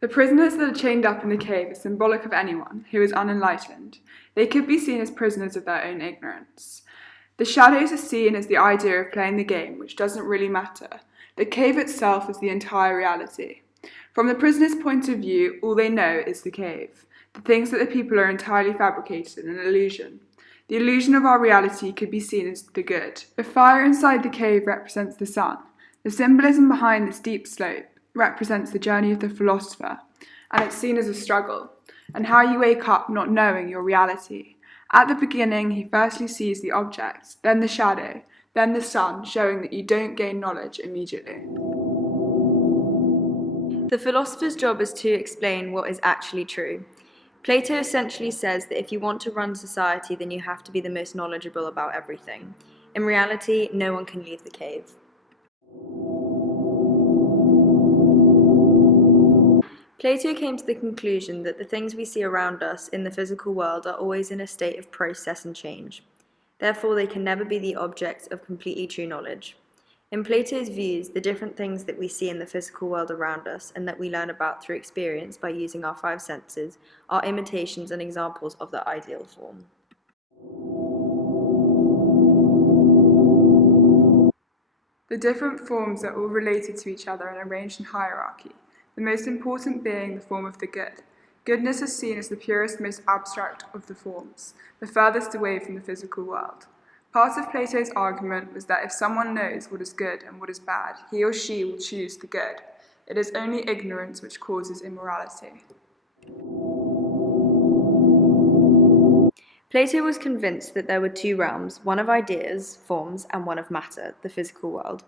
The prisoners that are chained up in the cave are symbolic of anyone who is unenlightened. They could be seen as prisoners of their own ignorance. The shadows are seen as the idea of playing the game, which doesn't really matter. The cave itself is the entire reality. From the prisoner's point of view, all they know is the cave. The things that the people are entirely fabricated, an illusion. The illusion of our reality could be seen as the good. The fire inside the cave represents the sun. The symbolism behind this steep slope represents the journey of the philosopher, and it's seen as a struggle, and how you wake up not knowing your reality. At the beginning, he firstly sees the objects, then the shadow, then the sun, showing that you don't gain knowledge immediately. The philosopher's job is to explain what is actually true. Plato essentially says that if you want to run society, then you have to be the most knowledgeable about everything. In reality, no one can leave the cave. Plato came to the conclusion that the things we see around us in the physical world are always in a state of process and change. Therefore, they can never be the object of completely true knowledge. In Plato's views, the different things that we see in the physical world around us and that we learn about through experience by using our five senses are imitations and examples of the ideal form. The different forms are all related to each other and arranged in hierarchy, the most important being the form of the good. Goodness is seen as the purest, most abstract of the forms, the furthest away from the physical world. Part of Plato's argument was that if someone knows what is good and what is bad, he or she will choose the good. It is only ignorance which causes immorality. Plato was convinced that there were two realms, one of ideas, forms, and one of matter, the physical world.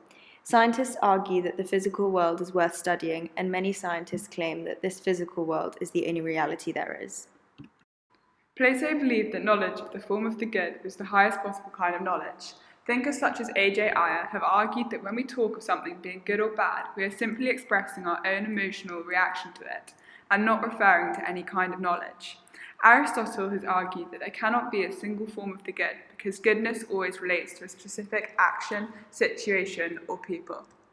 Scientists argue that the physical world is worth studying, and many scientists claim that this physical world is the only reality there is. Plato believed that knowledge of the form of the good was the highest possible kind of knowledge. Thinkers such as A.J. Ayer have argued that when we talk of something being good or bad, we are simply expressing our own emotional reaction to it, and not referring to any kind of knowledge. Aristotle has argued that there cannot be a single form of the good, because goodness always relates to a specific action, situation, or people.